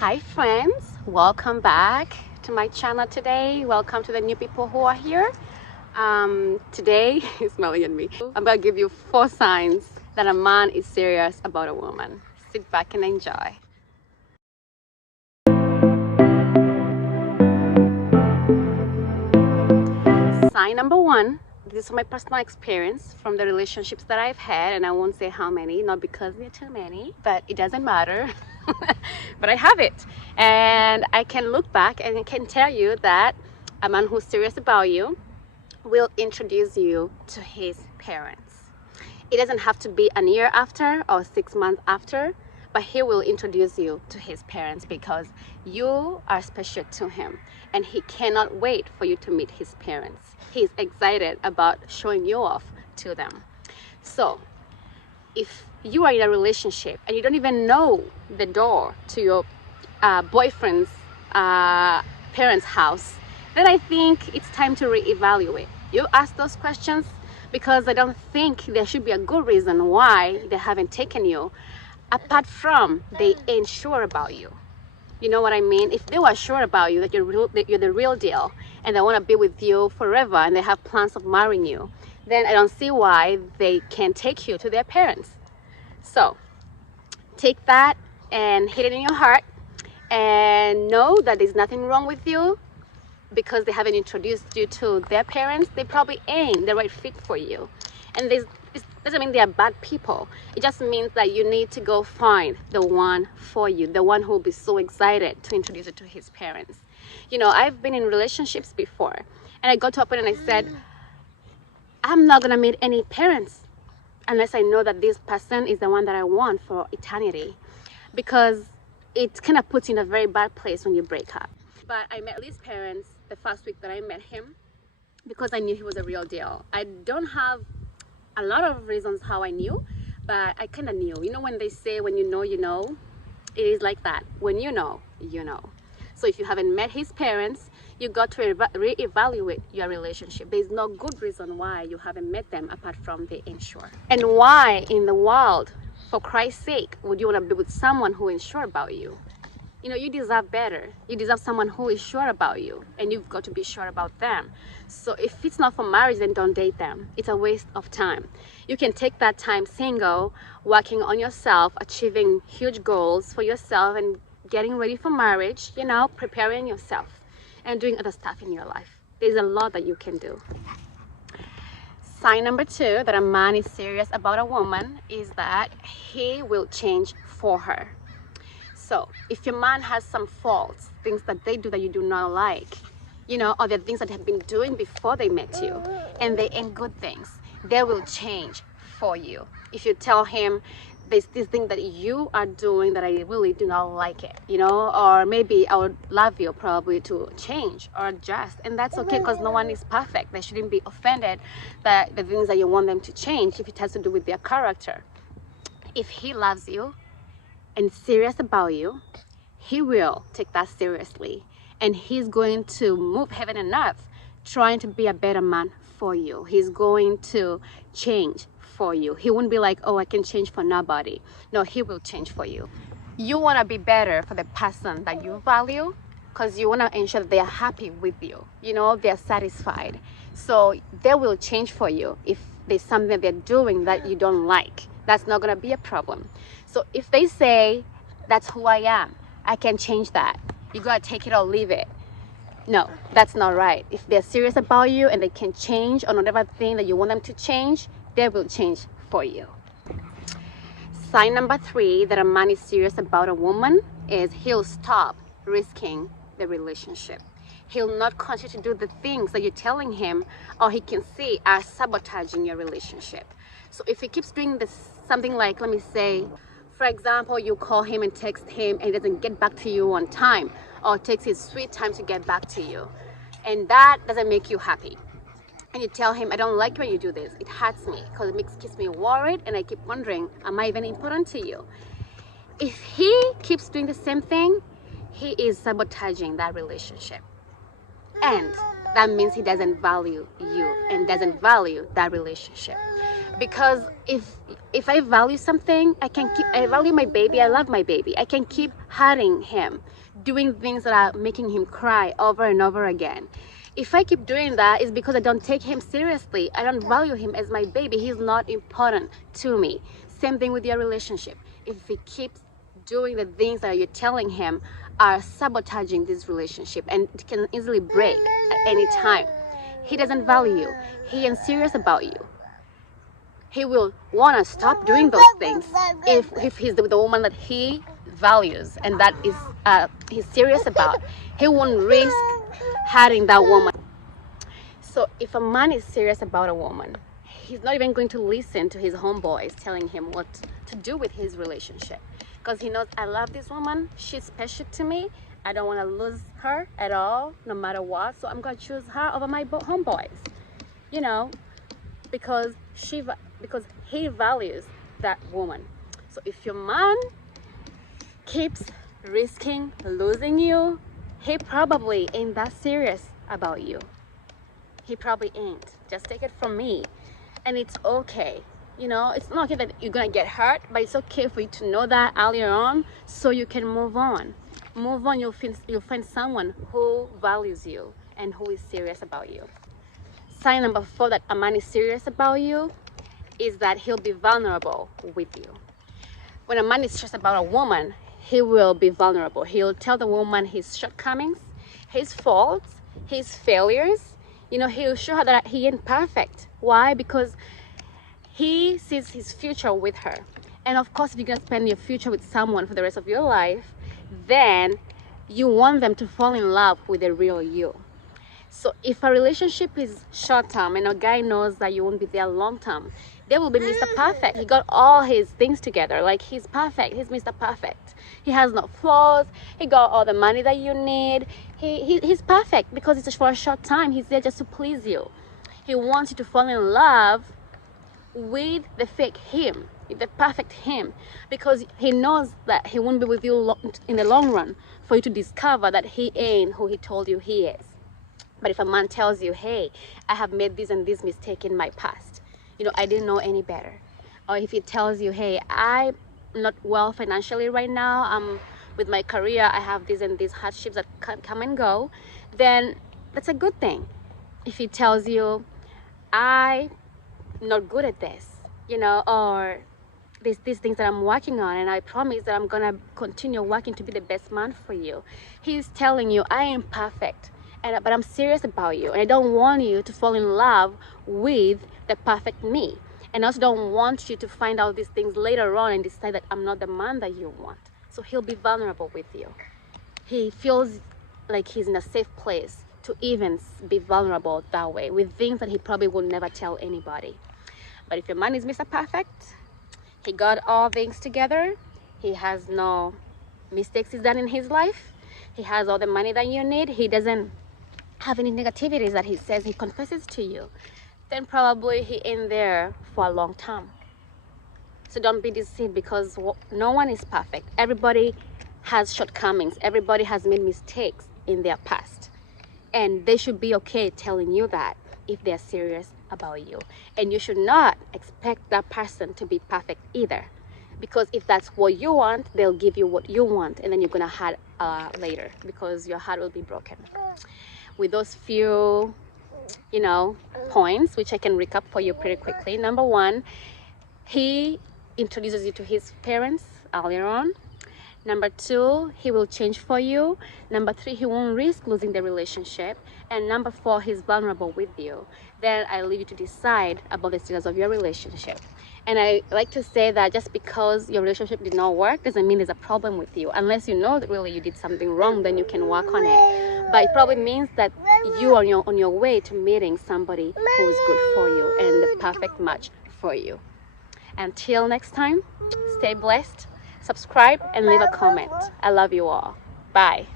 Hi friends, welcome back to my channel today. Welcome to the new people who are here. Today, smiling at me, I'm gonna give you 4 signs that a man is serious about a woman. Sit back and enjoy. Sign number 1, this is my personal experience from the relationships that I've had, and I won't say how many, not because there are too many, but it doesn't matter. But I have it, and I can look back and I can tell you that a man who's serious about you will introduce you to his parents. It doesn't have to be a year after or 6 months after, but he will introduce you to his parents because you are special to him and he cannot wait for you to meet his parents. He's excited about showing you off to them. So if you are in a relationship and you don't even know the door to your boyfriend's parents' house, then I think it's time to reevaluate. You ask those questions because I don't think there should be a good reason why they haven't taken you, apart from they ain't sure about you. You know what I mean? If they were sure about you, that you're the real deal and they want to be with you forever and they have plans of marrying you, then I don't see why they can't take you to their parents. So take that and hit it in your heart and know that there's nothing wrong with you because they haven't introduced you to their parents. They probably ain't the right fit for you. And this doesn't mean they are bad people. It just means that you need to go find the one for you, the one who will be so excited to introduce you to his parents. You know, I've been in relationships before and I got to a point and I said, I'm not gonna meet any parents unless I know that this person is the one that I want for eternity, because it kind of puts you in a very bad place when you break up. But I met Lee's parents the first week that I met him because I knew he was a real deal. I don't have a lot of reasons how I knew, but I kind of knew. You know when they say when you know, it is like that. When you know, you know. So if you haven't met his parents, you got to reevaluate your relationship. There's no good reason why you haven't met them apart from they ain't sure. And why in the world, for Christ's sake, would you want to be with someone who ain't sure about you? You know, you deserve better. You deserve someone who is sure about you, and you've got to be sure about them. So if it's not for marriage, then don't date them. It's a waste of time. You can take that time single, working on yourself, achieving huge goals for yourself, and getting ready for marriage, you know, preparing yourself and doing other stuff in your life. There's a lot that you can do. Sign number 2 that a man is serious about a woman is that he will change for her. So if your man has some faults, things that they do that you do not like, you know, or the things that they have been doing before they met you, and they ain't good things, they will change for you. If you tell him there's this thing that you are doing that I really do not like it, you know, or maybe I would love you probably to change or adjust, and that's okay because no one is perfect. They shouldn't be offended that the things that you want them to change if it has to do with their character. If he loves you and serious about you, he will take that seriously, and he's going to move heaven and earth trying to be a better man for you. He's going to change for you. He won't be like, oh, I can change for nobody. No, he will change for you. You want to be better for the person that you value because you want to ensure that they are happy with you, you know, they're satisfied. So they will change for you. If there's something they're doing that you don't like, that's not going to be a problem. So if they say, that's who I am, I can change that, you got to take it or leave it. No, that's not right. If they're serious about you and they can change on whatever thing that you want them to change, they will change for you. Sign number 3 that a man is serious about a woman is he'll stop risking the relationship. He'll not continue to do the things that you're telling him or he can see are sabotaging your relationship. So if he keeps doing this, something like, let me say, for example, you call him and text him and he doesn't get back to you on time, or takes his sweet time to get back to you, and that doesn't make you happy, and you tell him, I don't like when you do this, it hurts me because it keeps me worried and I keep wondering, am I even important to you? If he keeps doing the same thing, he is sabotaging that relationship, and that means he doesn't value you and doesn't value that relationship. Because if I value something, I value my baby, I love my baby, I can keep hurting him, doing things that are making him cry over and over again. If I keep doing that, it's because I don't take him seriously. I don't value him as my baby. He's not important to me. Same thing with your relationship. If he keeps doing the things that you're telling him are sabotaging this relationship, and it can easily break at any time, he doesn't value you. He ain't serious about you. He will want to stop doing those things if he's the woman that he values and that is he's serious about. He won't risk hurting that woman. So if a man is serious about a woman, he's not even going to listen to his homeboys telling him what to do with his relationship, because he knows, I love this woman, she's special to me, I don't want to lose her at all, no matter what, so I'm going to choose her over my homeboys, you know, because he values that woman. So if your man keeps risking losing you, he probably ain't that serious about you. He probably ain't. Just take it from me. And it's okay. You know, it's not okay that you're gonna get hurt, but it's okay for you to know that earlier on, so you can move on. Move on, you'll find someone who values you and who is serious about you. Sign number 4 that a man is serious about you is that he'll be vulnerable with you. When a man is stressed about a woman, he will be vulnerable. He'll tell the woman his shortcomings, his faults, his failures. You know, he'll show her that he ain't perfect. Why? Because he sees his future with her. And of course, if you're gonna spend your future with someone for the rest of your life, then you want them to fall in love with the real you. So if a relationship is short-term and a guy knows that you won't be there long-term, they will be Mr. Perfect. He got all his things together. Like, he's perfect. He's Mr. Perfect. He has no flaws. He got all the money that you need. He's perfect because it's for a short time. He's there just to please you. He wants you to fall in love with the fake him, with the perfect him, because he knows that he won't be with you in the long run for you to discover that he ain't who he told you he is. But if a man tells you, hey, I have made this and this mistake in my past, you know, I didn't know any better. Or if he tells you, hey, I'm not well financially right now, with my career, I have these and these hardships that can come and go, then that's a good thing. If he tells you, I'm not good at this, you know, or these things that I'm working on, and I promise that I'm gonna continue working to be the best man for you. He's telling you, I am perfect, but I'm serious about you, and I don't want you to fall in love with the perfect me, and I also don't want you to find out these things later on and decide that I'm not the man that you want. So he'll be vulnerable with you. He feels like he's in a safe place to even be vulnerable that way with things that he probably will never tell anybody. But if your man is Mr. Perfect, he got all things together, he has no mistakes he's done in his life, he has all the money that you need, he doesn't have any negativities that he says, he confesses to you, then probably he ain't there for a long time. So don't be deceived, because no one is perfect. Everybody has shortcomings. Everybody has made mistakes in their past, and they should be okay telling you that if they're serious about you. And you should not expect that person to be perfect either, because if that's what you want, they'll give you what you want, and then you're gonna hurt later, because your heart will be broken. With those few, you know, points, which I can recap for you pretty quickly. Number 1, he introduces you to his parents earlier on. Number 2, he will change for you. Number 3, he won't risk losing the relationship. And number 4, he's vulnerable with you. Then I leave you to decide about the status of your relationship. And I like to say that just because your relationship did not work doesn't mean there's a problem with you. Unless you know that really you did something wrong, then you can work on it. But it probably means that you are on your way to meeting somebody who's good for you and the perfect match for you. Until next time, stay blessed, subscribe, and leave a comment. I love you all. Bye.